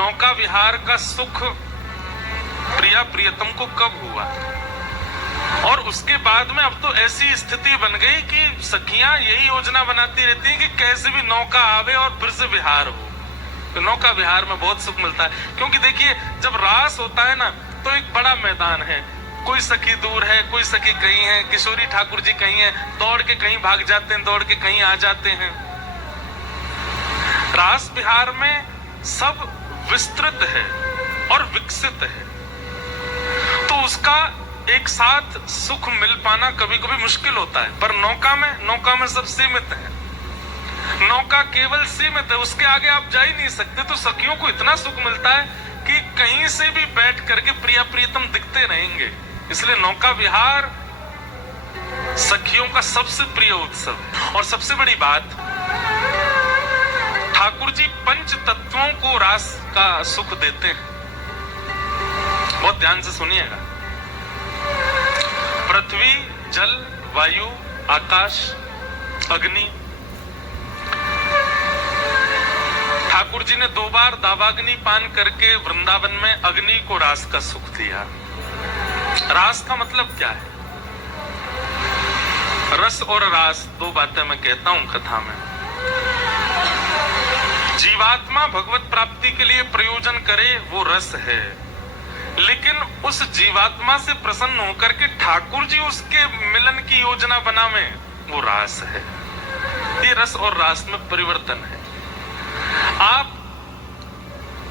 नौका विहार का सुख प्रिया प्रियतम को कब हुआ? और उसके बाद में अब तो ऐसी स्थिति बन गई कि सखियां यही योजना बनाती रहती हैं कि कैसे भी नौका आवे और फिर से विहार हो। तो नौका विहार में बहुत सुख मिलता है, क्योंकि देखिए जब रास होता है ना तो एक बड़ा मैदान है, कोई सखी दूर है, कोई सखी कहीं है, किशोरी ठाकुर जी कहीं है, दौड़ के कहीं भाग जाते हैं, दौड़ के कहीं आ जाते हैं। रास विहार में सब विस्तृत है और विकसित है, तो उसका एक साथ सुख मिल पाना कभी कभी मुश्किल होता है। पर नौका में सब सीमित है, नौका केवल सीमित है, उसके आगे आप जा ही नहीं सकते। तो सखियों को इतना सुख मिलता है कि कहीं से भी बैठ करके प्रिया प्रियतम दिखते रहेंगे। इसलिए नौका विहार सखियों का सबसे प्रिय उत्सव है। और सबसे बड़ी बात, ठाकुर जी पंच तत्वों को रास का सुख देते हैं। बहुत ध्यान से सुनिएगा। पृथ्वी, जल, वायु, आकाश, अग्नि। ठाकुर जी ने 2 बार दावाग्नि पान करके वृंदावन में अग्नि को रास का सुख दिया। रास का मतलब क्या है? रस और रास 2 बातें मैं कहता हूं कथा में। जीवात्मा भगवत प्राप्ति के लिए प्रयोजन करे वो रस है, लेकिन उस जीवात्मा से प्रसन्न होकर के ठाकुर जी उसके मिलन की योजना बनावे वो रास है। ये रस और रास में परिवर्तन है। आप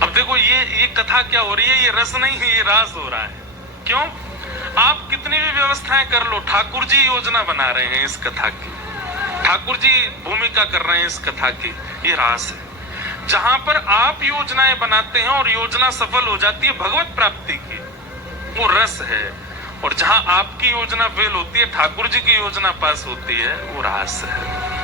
अब देखो ये कथा क्या हो रही है, ये रस नहीं है, ये रास हो रहा है। क्यों? आप कितनी भी व्यवस्थाएं कर लो, ठाकुर जी योजना बना रहे हैं इस कथा की, ठाकुर जी भूमिका कर रहे हैं इस कथा की, ये रास है। जहां पर आप योजनाएं बनाते हैं और योजना सफल हो जाती है भगवत प्राप्ति की, वो रस है। और जहां आपकी योजना फेल होती है, ठाकुर जी की योजना पास होती है, वो रास है।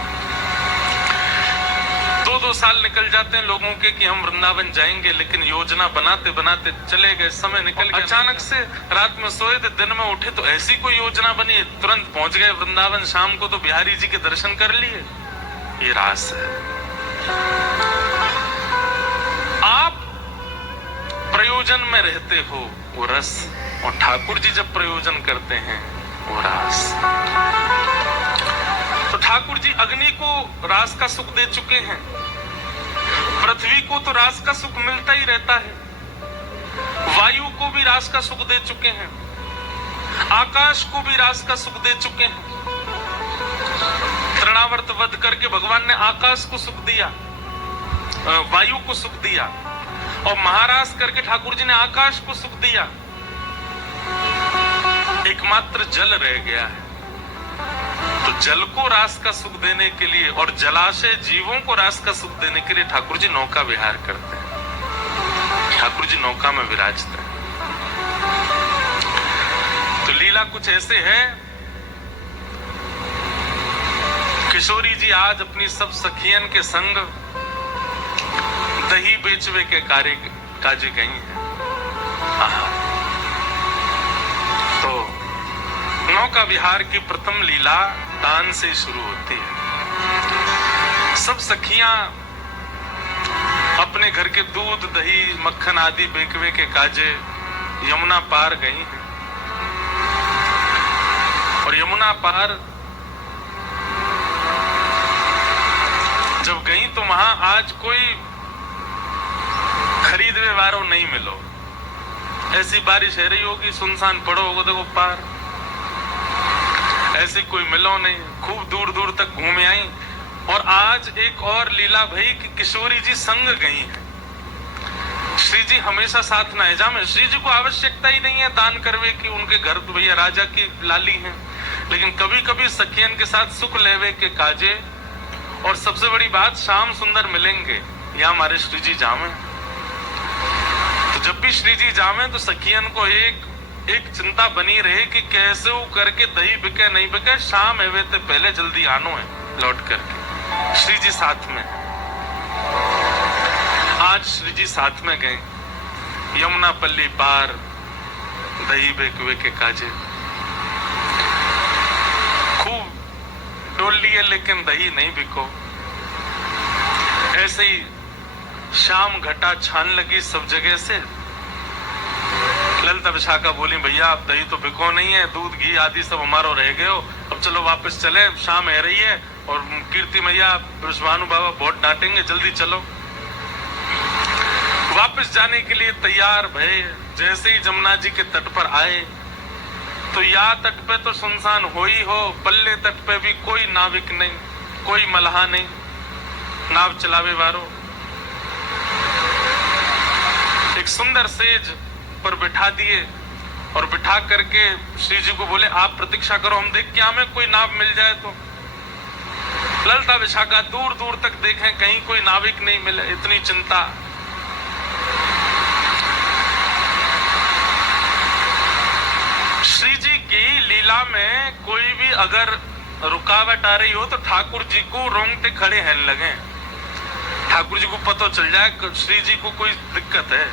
2-2 साल निकल जाते हैं लोगों के कि हम वृंदावन जाएंगे, लेकिन योजना बनाते बनाते चले गए, समय निकल गया। अचानक से रात में सोए थे, दिन में उठे तो ऐसी कोई योजना बनी, तुरंत पहुंच गए वृंदावन, शाम को तो बिहारी जी के दर्शन कर लिए। ये रास है। आप प्रयोजन में रहते हो वो रस, और ठाकुर जी जब प्रयोजन करते हैं वो रास। तो ठाकुर जी अग्नि को रास का सुख दे चुके हैं, पृथ्वी को तो रास का सुख मिलता ही रहता है, वायु को भी रास का सुख दे चुके हैं, आकाश को भी रास का सुख दे चुके हैं। तृणावर्त वध करके भगवान ने आकाश को सुख दिया, वायु को सुख दिया, और महारास करके ठाकुर जी ने आकाश को सुख दिया। एकमात्र जल रह गया है, तो जल को रास का सुख देने के लिए और जलाशय जीवों को रास का सुख देने के लिए ठाकुर जी नौका विहार करते हैं, ठाकुर जी नौका में विराजते हैं। तो लीला कुछ ऐसे है, किशोरी जी आज अपनी सब सखियन के संग दही बेचवे के कार्य काजी गई हैं। तो नौका विहार की प्रथम लीला दान से शुरू होती है। सब सखियां अपने घर के दूध, दही, मक्खन आदि बेचवे के काजे यमुना पार गई हैं, और यमुना पार जब गई तो वहां आज कोई खरीदने वालों नहीं मिलो। ऐसी बारिश है रही होगी, सुनसान पड़ो होगा, देखो पार ऐसे कोई मिलो नहीं, खूब दूर दूर तक घूमे आई। और आज एक और लीला भई कि किशोरी जी संग गई हैं। श्री जी हमेशा साथ न है, जामे श्री जी को आवश्यकता ही नहीं है दान करवे की, उनके घर तो भैया राजा की लाली हैं, लेकिन कभी कभी सखियन के साथ सुख लेवे के काजे। और सबसे बड़ी बात, श्याम सुंदर मिलेंगे या हमारे श्री जी जामे, तो जब भी श्री जी जामे तो सखियन को एक चिंता बनी रहे कि कैसे वो करके दही बिके नहीं बिके, शाम एवे ते पहले जल्दी आनो है लौट करके। श्री जी साथ में, आज श्री जी साथ में गए, यमुना पल्ली पार दही बेकवे के काजे, खूब डोल लिए लेकिन दही नहीं बिको। ऐसे ही शाम घटा छान लगी सब जगह से। ललिता विशाखा बोली, भैया अब दही तो बिको नहीं है, दूध घी आदि सब हमारो रह गए हो, अब चलो वापस चले, शाम है रही है और कीर्ति मैया वृषभानु बाबा बहुत डांटेंगे, जल्दी चलो। वापस जाने के लिए तैयार भये। जैसे ही जमुना जी के तट पर आए तो या तट पे तो सुनसान हो ही हो, पल्ले तट पे भी कोई नाविक नहीं, कोई मल्हा नहीं, नाव चलावे वारो। एक सुंदर सेज पर बिठा दिए और बिठा करके श्री जी को बोले, आप प्रतीक्षा करो, हम देख के हमें कोई नाव मिल जाए तो। ललिता विशाखा दूर दूर तक देखें, कहीं कोई नाविक नहीं मिले, इतनी चिंता। श्री जी की लीला में कोई भी अगर रुकावट आ रही हो तो ठाकुर जी को रोंगटे खड़े हैं लगे। ठाकुर जी को पता चल जाए श्री जी को कोई दिक्कत है।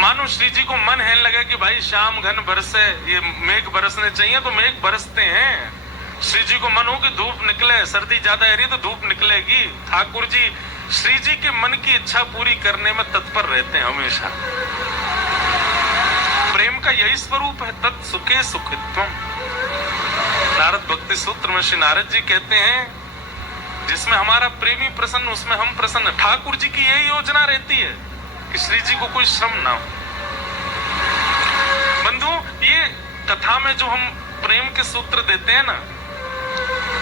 मानो श्री जी को मन है लगे कि भाई शाम घन बरसे, ये मेघ बरसने चाहिए तो मेघ बरसते हैं। श्री जी को मन हो कि धूप निकले, सर्दी ज्यादा है रही तो धूप निकलेगी। ठाकुर जी श्री जी के मन की इच्छा पूरी करने में तत्पर रहते हैं हमेशा। प्रेम का यही स्वरूप है, तत् सुखे सुखित्वम। नारद भक्ति सूत्र में श्री नारद जी कहते हैं, जिसमें हमारा प्रेमी प्रसन्न उसमें हम प्रसन्न। ठाकुर जी की यही योजना रहती है कि श्री जी को कोई श्रम ना हो। बंधु, ये कथा में जो हम प्रेम के सूत्र देते हैं ना,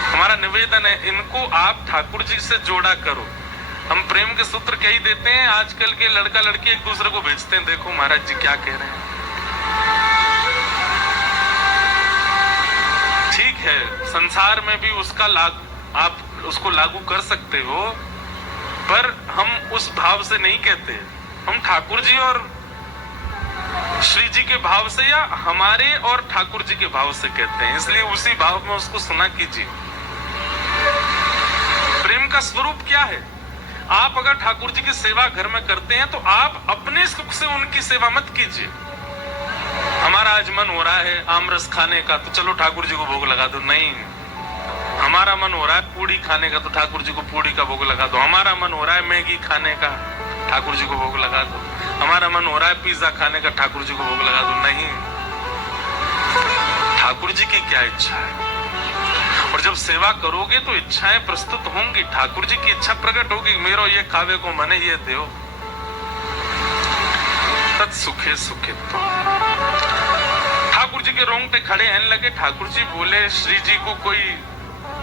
हमारा निवेदन है इनको आप ठाकुर जी से जोड़ा करो। हम प्रेम के सूत्र कही देते हैं, आजकल के लड़का लड़की एक दूसरे को भेजते हैं, देखो महाराज जी क्या कह रहे हैं। ठीक है, संसार में भी उसका आप उसको लागू कर सकते हो, पर हम उस भाव से नहीं कहते। हम ठाकुर जी और श्री जी के भाव से या हमारे और ठाकुर जी के भाव से कहते हैं, इसलिए उसी भाव में उसको सुना कीजिए। प्रेम का स्वरूप क्या है? आप अगर ठाकुर जी की सेवा घर में करते हैं तो आप अपने सुख से उनकी सेवा मत कीजिए। हमारा आज मन हो रहा है आमरस खाने का तो चलो ठाकुर जी को भोग लगा दो, नहीं। हमारा मन हो रहा है पूड़ी खाने का तो ठाकुर जी को पूड़ी का भोग लगा दो। हमारा मन हो रहा है मैगी खाने का, ठाकुर जी को भोग लगा दो। हमारा मन हो रहा है पिज्जा खाने का, ठाकुर जी को भोग लगा दो, नहीं। ठाकुर जी की क्या इच्छा है? और जब सेवा करोगे तो इच्छाएं प्रस्तुत होंगी, ठाकुर जी की इच्छा प्रकट होगी, मेरो ये खावे को मने ये दो। तत् सुखे सुखित्व। ठाकुर जी के रोंगटे खड़े हैं लगे। ठाकुर जी बोले, श्री जी को कोई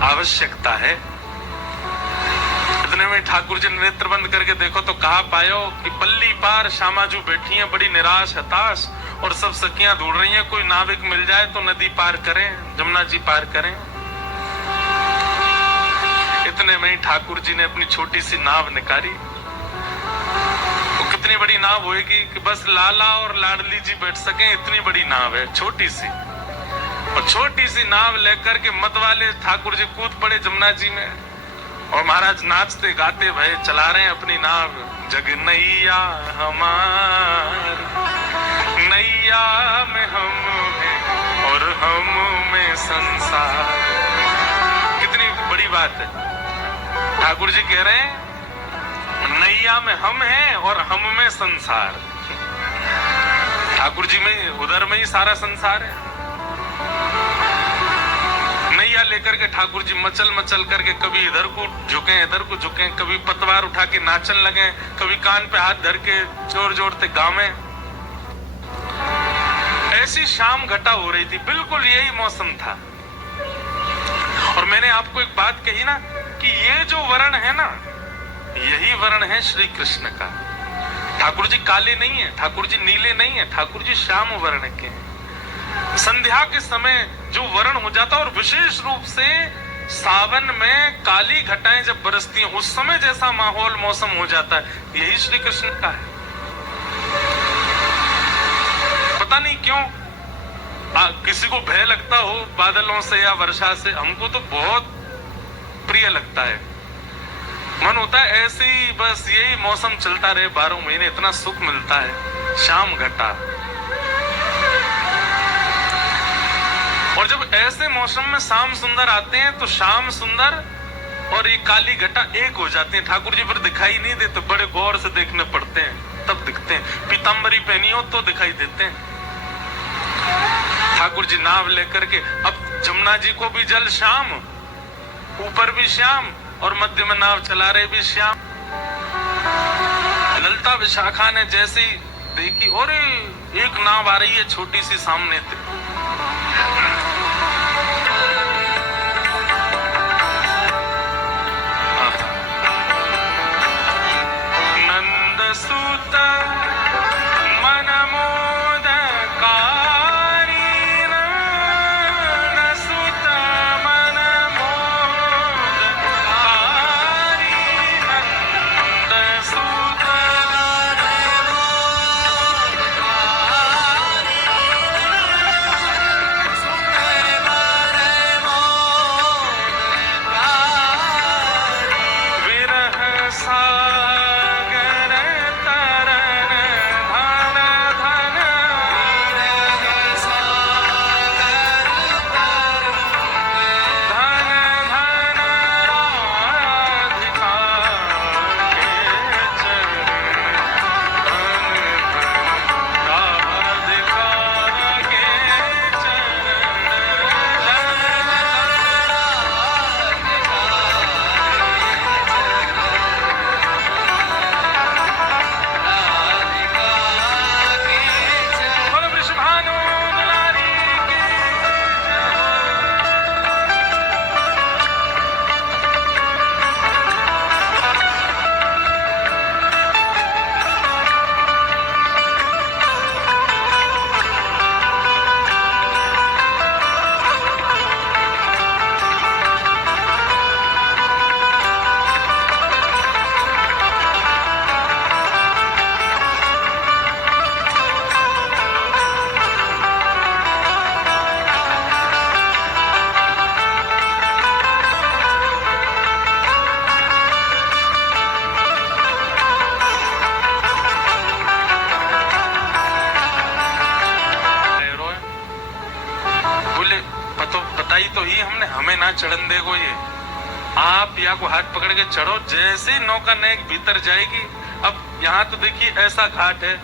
आवश्यकता है? इतने में ठाकुर जी ने नेत्र बंद करके देखो तो कहा पायो कि पल्ली पार श्यामाजू बैठी हैं, बड़ी निराश हताश, और सब सखियां ढूंढ रही हैं कोई नाविक मिल जाए तो नदी पार करें, जमुना जी पार करें। इतने में ही ठाकुर जी ने अपनी छोटी सी नाव निकाली। वो कितनी बड़ी नाव होगी कि बस लाला और लाडली जी बैठ सके, इतनी बड़ी नाव है, छोटी सी। और छोटी सी नाव लेकर के मत वाले ठाकुर जी कूद पड़े जमुना जी में, और महाराज नाचते गाते भय चला रहे हैं अपनी नाव। जग नैया हमार, नैया में हम हैं और हम में संसार। कितनी बड़ी बात है। ठाकुर जी कह रहे हैं नैया में हम हैं और हम में संसार। ठाकुर जी में उधर में ही सारा संसार है। नैया लेकर के ठाकुर जी मचल मचल करके कभी इधर को झुके इधर को झुके, कभी पतवार उठा के नाचन लगे, कभी कान पे हाथ धर के जोर जोर से गावे। ऐसी शाम घटा हो रही थी, बिल्कुल यही मौसम था। और मैंने आपको एक बात कही ना कि ये जो वर्ण है ना, यही वर्ण है श्री कृष्ण का। ठाकुर जी काले नहीं है, ठाकुर जी नीले नहीं है, ठाकुर जी श्याम वर्ण के हैं। संध्या के समय जो वर्ण हो जाता है, और विशेष रूप से सावन में काली घटाएं जब बरसती हैं उस समय जैसा माहौल मौसम हो जाता है, यही श्री कृष्ण का है। पता नहीं क्यों किसी को भय लगता हो बादलों से या वर्षा से, हमको तो बहुत प्रिय लगता है। मन होता है ऐसे ही बस यही मौसम चलता रहे 12 महीने, इतना सुख मिलता है। शाम घटा। और जब ऐसे मौसम में शाम सुंदर आते हैं तो श्याम सुंदर और ये काली घटा एक हो जाती है। ठाकुर जी पर दिखाई नहीं देते, बड़े गौर से देखने पड़ते हैं, तब दिखते हैं। पीताम्बरी पहनी हो तो दिखाई देते हैं। ठाकुर जी नाव लेकर के, अब जमुना जी को भी जल श्याम, ऊपर भी श्याम, और मध्य में नाव चला रहे भी श्याम। ललता विशाखा ने जैसे ही देखी, और एक नाव आ रही है छोटी सी सामने से, नंद सूत मन मोद कारी, नंद सूत मन मोद कारी, नंद सूत विरह सागर तरन धन धन, धन धन राधिका के चरण, धन धन राधिका के चरण, बोलो वृषभानु दुलारी की बोले बताई तो ही हमने, हमें ना चढ़न देगो ये, आप या को हाथ पकड़ के चढ़ो। जैसे नौका नेक भीतर जाएगी, अब यहाँ तो देखिए ऐसा घाट है,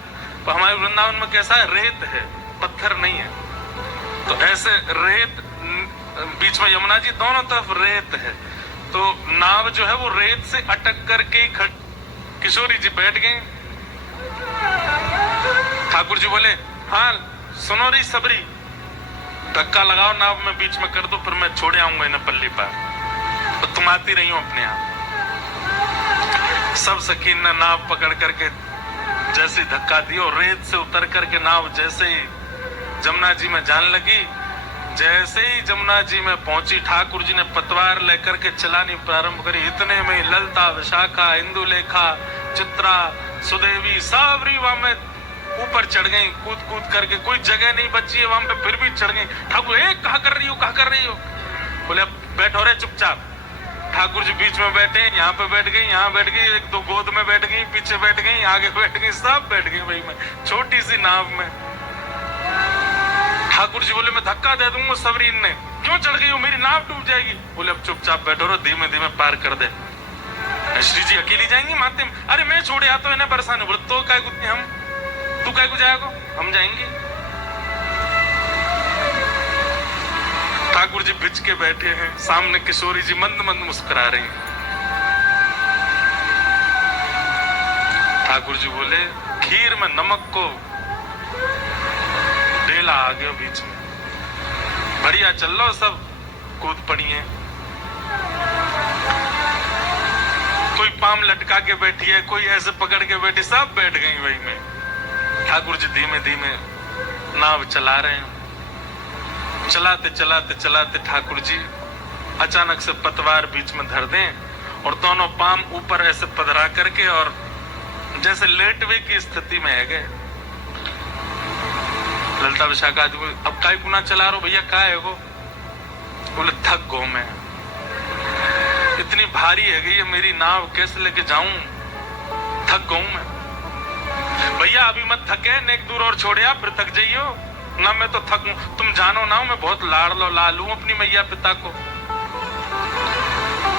तो हमारे वृंदावन में कैसा है, रेत है, पत्थर नहीं है। तो ऐसे रेत, बीच में यमुना जी, दोनों तरफ रेत है, तो नाव जो है वो रेत से अटक करके किशोरी जी बैठ गए। ठाकुर जी बोले, हाँ सुनो री सबरी, धक्का लगाओ नाव में बीच में कर दो, फिर मैं छोड़े आऊंगा इन्हें पल्ली पर, तो तुम आती रही हो अपने आप। सब सखीन ने नाव पकड़ करके जैसे धक्का दिया, और रेत से उतर करके नाव जैसे ही जमुना जी में जान लगी, जैसे ही जमुना जी में पहुंची, ठाकुर जी ने पतवार लेकर के चलानी प्रारंभ करी। इतने में ललता, विशाखा, इंदुलेखा, चित्रा, सुदेवी, सावरी वहां में ऊपर चढ़ गई, कूद कूद करके। कोई जगह नहीं बची है वहां पे, फिर भी चढ़ गई। ठाकुर, कहा कर रही हो, कहा कर रही हो? बोले अब बैठो रे चुपचाप। ठाकुर जी बीच में बैठे, यहाँ पे बैठ गई, यहाँ बैठ गई, एक दो गोद में बैठ गई, पीछे बैठ गई, आगे बैठ गई, सब बैठ गई भाई में, छोटी सी नाव में। ठाकुर जी बोले मैं धक्का दे दूंगा सबरीन ने, क्यों चढ़ गई हो, मेरी नाव डूब जाएगी। बोले अब चुपचाप बैठो रो, धीमे धीमे पार कर दे। श्री जी अकेली जाएंगी माते में? अरे मैं छोड़े आ तो इन्हें परेशान। बोले तो क्या हम, तू क्या को जाएगा, हम जाएंगे। ठाकुर जी बिछ के बैठे हैं, सामने किशोरी जी मंद मंद मुस्कुरा रही हैं। ठाकुर जी बोले खीर में नमक को ढेला आ गया बीच में, बढ़िया चल लो, सब कूद पड़ी है। कोई पाम लटका के बैठी है, कोई ऐसे पकड़ के बैठी, सब बैठ गई वही में। ठाकुर जी धीमे धीमे नाव चला रहे हैं। चलाते चलाते चलाते ठाकुर जी अचानक से पतवार बीच में धर दें और दोनों पाम ऊपर ऐसे पधरा करके और जैसे लेटवे की स्थिति में है गए। ललता विशाखा अब काय पुना चला रहा भैया, क्या है वो? बोले थक गो मैं, इतनी भारी है गई मेरी नाव, कैसे लेके जाऊं, थक गऊ मैं। भैया अभी मत थके, नेक दूर और छोड़े आप, फिर थक जाइयो ना। मैं तो थकूं, तुम जानो ना मैं बहुत लाडलो लालू अपनी मैया पिता को।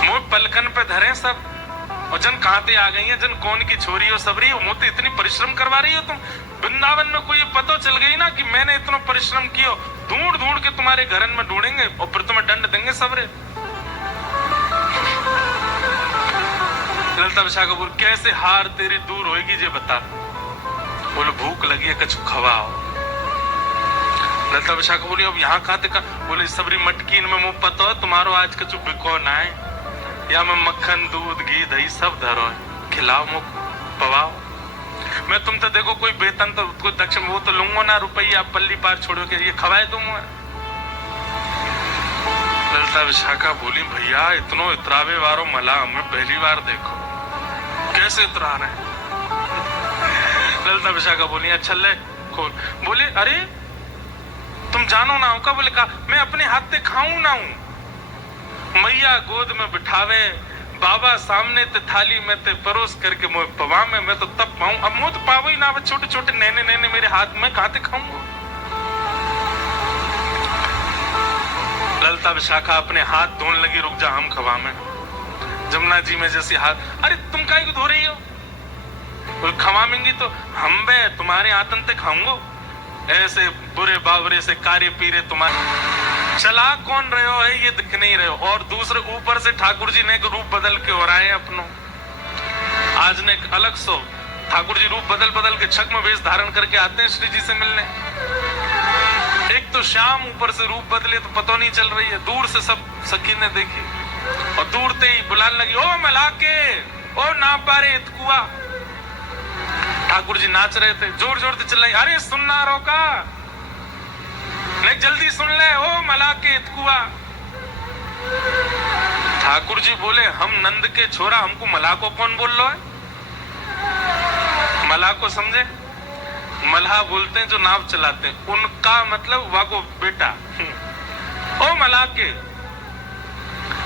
मुँह पलकन पे धरे सब, और जन कहाँ ते आ गई है, जन कौन की छोरी हो सबरी हो, मुझे इतनी परिश्रम करवा रही हो तुम। वृंदावन में कोई पता चल गई ना कि मैंने इतना परिश्रम किया, ढूंढ ढूंढ के तुम्हारे घर में ढूंढेंगे और फिर तुम्हें दंड देंगे सबरे। ललता विशाखा बोल कैसे हार तेरी दूर होगी जे बता। बोले भूख लगी है कछु खवाओ। ललता विशाखा बोली अब यहाँ खाते का। बोले सबरी मटकीन में मुंह पतो तुम्हारो आज कछु बिको ना है, या में मक्खन दूध घी दही सब धरो है, खिलाओ मुख पवाओ। मैं तुम तो देखो कोई वेतन तो कोई दक्षिण वो तो लूंगा ना रुपया पल्ली पार छोड़ो के ये खवाए दूंगा। ललता विशाखा बोली भैया इतनो इतरावे वारो मला मैं पहली बार देखो, कैसे इतरा रहे। ललता विशाखा बोली अच्छा ले खोल। बोले अरे तुम जानो ना हो का। बोले कहा मैं अपने हाथ से खाऊं ना हूं, मैया गोद में बिठावे, बाबा सामने ते थाली में ते परोस करके मुझे पवा में मैं तो तब पाऊं। अब मुझे तो पावो ही ना, छोटे छोटे नैने नैने मेरे हाथ में कहां ते खाऊंगा। ललता विशाखा अपने हाथ धोने लगी, रुक जा हम खवा में। जमुना जी में जैसे हाथ, अरे तुम काहे को धो रही हो। खवामेंगी तो हम बे तुम्हारे आतन ते खाऊंगो, ऐसे बुरे बावरे से कार्य पीरे तुम्हारे। चला कौन रहे हो है ये दिख नहीं रहे हो। और दूसरे ऊपर से ठाकुर जी ने एक रूप बदल के और आए अपनो। आज ने एक अलग सो ठाकुर जी रूप बदल बदल के छद्म वेश धारण करके आते हैं श्री जी से मिलने। एक तो शाम ऊपर से रूप बदले तो पता नहीं चल रही है, दूर से सब सखी ने देखी और दूर से ही बुलाने लगी ओ मलाके ओ ना पारे इतकुआ। ठाकुर जी नाच रहे थे, जोर जोर से चिल्लाई अरे सुनना रोका नहीं जल्दी सुन ले ओ मलाके इतकुआ। ठाकुर जी बोले हम नंद के छोरा, हमको मलाको कौन बोल लो है। मलाको समझे, मल्हा बोलते हैं जो नाव चलाते हैं, उनका मतलब वाको बेटा। ओ मलाके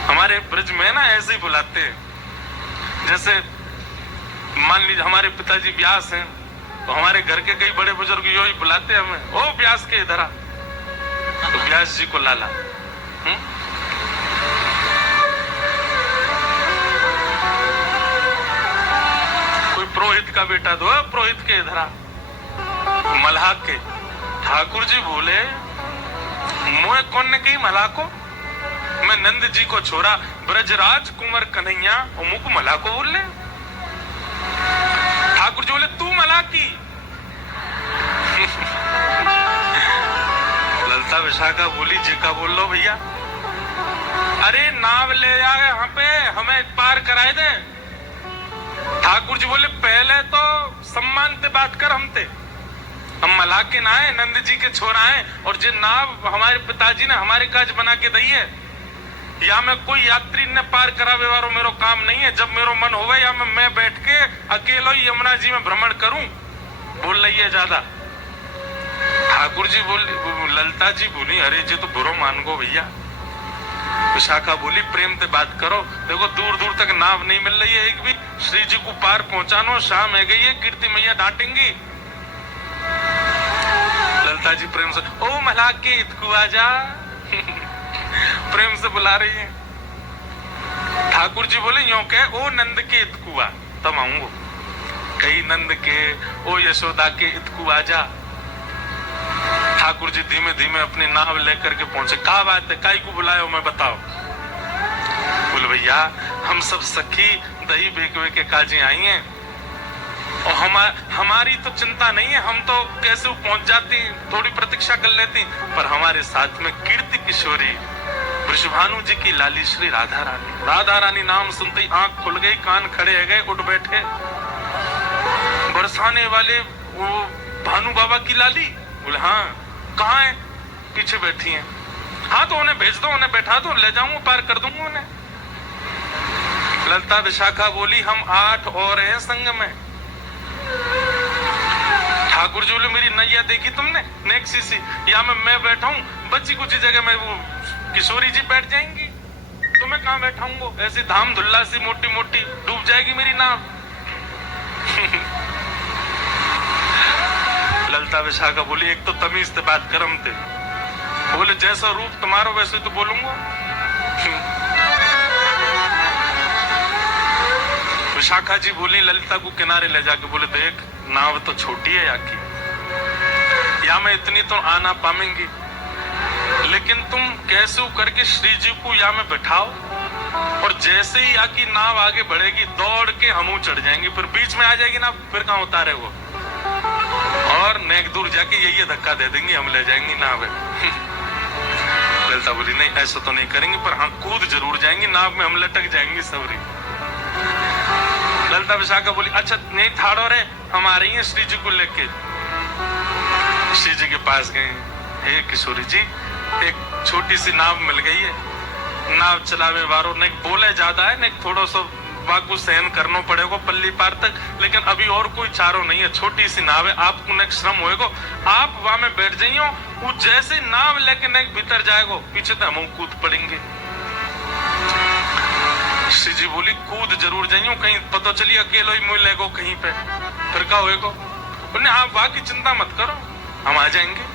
हमारे ब्रज में ना ऐसे ही बुलाते हैं। जैसे मान लीजिए हमारे पिताजी व्यास हैं तो हमारे घर के कई बड़े बुजुर्ग यो ही बुलाते हैं हमें, ओ व्यास के इधर आ, तो व्यास जी को लाला। कोई पुरोहित का बेटा तो पुरोहित के इधर आ, मल्हा के। ठाकुर जी बोले मोए कौन ने कही मल्हा को, मैं नंद जी को छोरा ब्रजराज कुंवर कन्हैया और मुख मल्हा को बोल ले। ठाकुर जी बोले तू मल्हा की। ललता विशाखा बोली जी का बोल लो भैया, अरे नाव ले जाए यहाँ पे हमें पार कराए दे। ठाकुर जी बोले पहले तो सम्मान से बात कर, हम मल्हा के ना है, नंद जी के छोरा हैं और जो नाव हमारे पिताजी ने हमारे काज बना के दी है, या मैं कोई यात्री ने पार करावे वारो मेरो काम नहीं है। जब मेरो मन होवे या मैं बैठ के अकेलो ही यमुना जी में भ्रमण करूं। बोल रही है ज्यादा। ठाकुर जी बोली, ललता जी बोली अरे जी तो बुरो मान गो भैया। विशाखा बोली प्रेम से बात करो, देखो दूर दूर तक नाव नहीं मिल रही है एक भी, श्री जी को पार पहुंचानो, शाम है गई है, कीर्ति मैया डांटेंगी। ललता जी प्रेम से ओ मल्हा के इतकू आजा। प्रेम से बुला रही है। ठाकुर जी बोले यो कह ओ नंद के इतकुआ तब आऊंगो। कई नंद के ओ यशोदा के इतकू आजा। ठाकुर जी धीमे धीमे अपनी नाव लेकर के पहुंचे। क्या बात है, काई को बुलायो मैं बताओ। बोले भैया हम सब सखी दही बेकवे के काजी आई हैं और हमारी तो चिंता नहीं है, हम तो कैसे पहुंच जाती, थोड़ी प्रतीक्षा कर लेती, पर हमारे साथ में कीर्ति किशोरी वृषभानु जी की लाली श्री राधा रानी। राधा रानी नाम सुनते ही आंख खुल गई, कान खड़े हो गए, उठ बैठे। बरसाने वाले वो भानु बाबा की लाली। बोले हाँ कहाँ है, पीछे बैठी हैं। हाँ तो उन्हें भेज दो, उन्हें बैठा दो, ले जाऊंगा पार कर दूंगा उन्हें। ललता विशाखा बोली हम 8 और हैं संग में। ठाकुर जी बोले मेरी नैया देखी तुमने नेक्सी सी, या मैं बैठा हूं, बच्ची कुछ जगह में वो किशोरी जी बैठ जाएंगी, तो मैं कहां बैठाऊंगा, ऐसी धाम धुल्ला सी मोटी मोटी डूब जाएगी मेरी नाव। ललता विशाखा बोली एक तो तमीज से बात करम थे। बोले जैसा रूप तुम्हारा वैसे तो बोलूंगा। विशाखा जी बोली ललिता को किनारे ले जाके, बोले देख नाव तो छोटी है याकी, या में इतनी तो आना पाएंगी, लेकिन तुम कैसे करके श्री जी को या में बैठाओ, और जैसे ही आकी नाव आगे बढ़ेगी दौड़ के हम चढ़ जाएंगे, फिर बीच में आ जाएगी ना, फिर कहाँ उतारे वो, और नेक दूर जाके यही धक्का दे देंगे, हम ले जाएंगे नाव। ललिता बोली नहीं ऐसा तो नहीं करेंगे, पर हाँ कूद जरूर जाएंगे, नाव में हम लटक जाएंगे सबरी। ललिता विशाखा बोली अच्छा नहीं थाड़ो रे, हम आ रही हैं श्री जी को लेके। श्री जी के पास गए, हे किशोरी जी एक छोटी सी नाव मिल गई है, नाव चलावे वारो ने बोले ज्यादा है, ने थोड़ा सा वाकु सहन करना पड़ेगा पल्ली पार तक, लेकिन अभी और कोई चारो नहीं है, छोटी सी नाव है, आपको नेक श्रम होएगा, आप वहां में बैठ जाइयो, वो जैसे नाव लेके नेक भीतर जाएगा पीछे तो हम कूद पड़ेंगे। श्री जी बोली कूद जरूर जाइयो, कहीं पता चलिए अकेलो ही मुझे लेगो कहीं पे, फिर क्या होएगा? बोले आप वहां की चिंता मत करो, हम आ जाएंगे।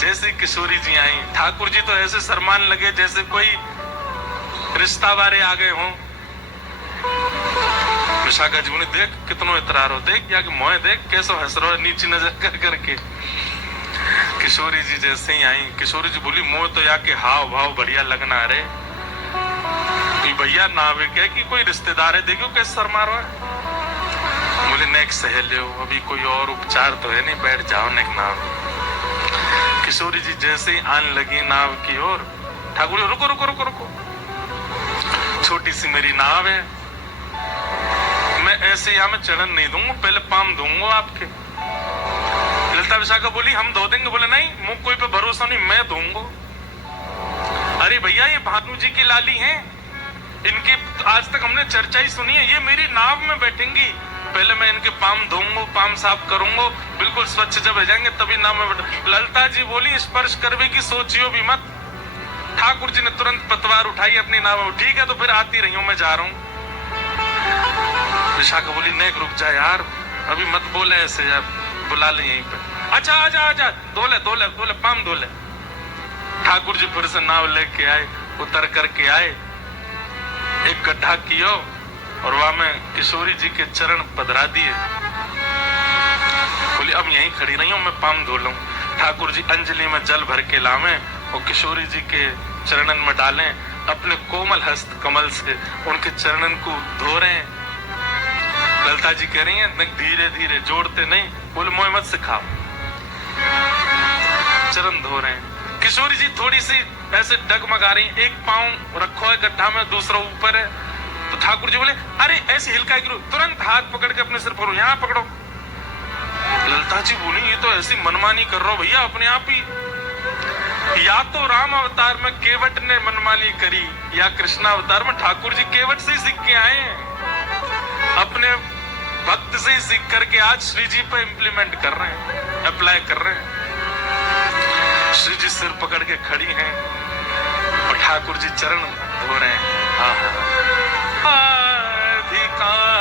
जैसे किशोरी जी आई, ठाकुर जी तो ऐसे शर्मान लगे जैसे कोई रिश्ता वारे आ गए हों। विशाखा जी ने देख कितनो इतरार हो, देख या कि मोह देख कैसो हंस रहा है नीचे नजर कर करके। किशोरी जी जैसे ही आई, किशोरी जी बोली मोह तो या के हाव भाव बढ़िया लगना रे, भैया नावे क्या कि कोई रिश्तेदार है, देखो कैसे शर्मा रहा है। बोले नेक सहेले हो, अभी कोई और उपचार तो है नहीं, बैठ जाओ नेक नाव। किशोरी जी जैसे ही आने लगी नाव की ओर, ठाकुर रुको रुको रुको रुको, छोटी सी मेरी नाव है, मैं ऐसे यहाँ में चढ़न नहीं दूंगा, पहले पाम दूंगा आपके। ललिता विशाखा बोली हम धो देंगे। बोले नहीं मुझ कोई पे भरोसा नहीं, मैं दूंगा। अरे भैया ये भानु जी की लाली हैं, इनकी आज तक हमने चर्चा ही सुनी है, ये मेरी नाव में बैठेंगी, पहले मैं इनके पाम धोऊंगा, पाम साफ करूंगा, बिल्कुल स्वच्छ जब हो जाएंगे तभी नाव में बैठ। ललिता जी बोली स्पर्श करवे की सोचियो भी मत। ठाकुर जी ने तुरंत पतवार उठाई अपनी नाव में, ठीक है तो फिर आती रही हूं, मैं जा रहा हूं। विशाखा बोली नेक रुक जा यार, अभी मत बोले ऐसे यार, बुला ले यहीं पे। अच्छा आजा आजा, धोले धोले धोले पाम धोले। ठाकुर जी फिर से नाव लेके आए, उतर करके आए, एक गड्ढा किया और वहां में किशोरी जी के चरण पधरा दिए। बोली अब यहीं खड़ी रही हूं, मैं पाम धो लूं। ठाकुर जी अंजलि में जल भर के लावे और किशोरी जी के चरणन में डालें, अपने कोमल हस्त कमल से उनके चरणन को धो रहे हैं। ललिता जी कह रही हैं धीरे धीरे, जोड़ते नहीं। बोले मोह मत सिखाओ, चरण धो रहे हैं। किशोरी जी थोड़ी सी ऐसे डगमगा रही, एक पांव रखो है गड्ढा में, दूसरा ऊपर है। तो ठाकुर जी बोले अरे ऐसे हिलका करो, तुरंत हाथ पकड़ के अपने सिर पर यहाँ पकड़ो। ललिता जी बोली ये तो ऐसी मनमानी कर रहा हो भैया अपने आप ही, या तो राम अवतार में केवट ने मनमानी करी, या कृष्ण अवतार में ठाकुर जी केवट से ही सीख के आए हैं, अपने भक्त से ही सीख करके आज श्री जी पे इम्प्लीमेंट कर रहे हैं, अप्लाई कर रहे हैं। श्री जी सिर पकड़ के खड़ी हैं और ठाकुर जी चरण धो रहे हैं। अधिकार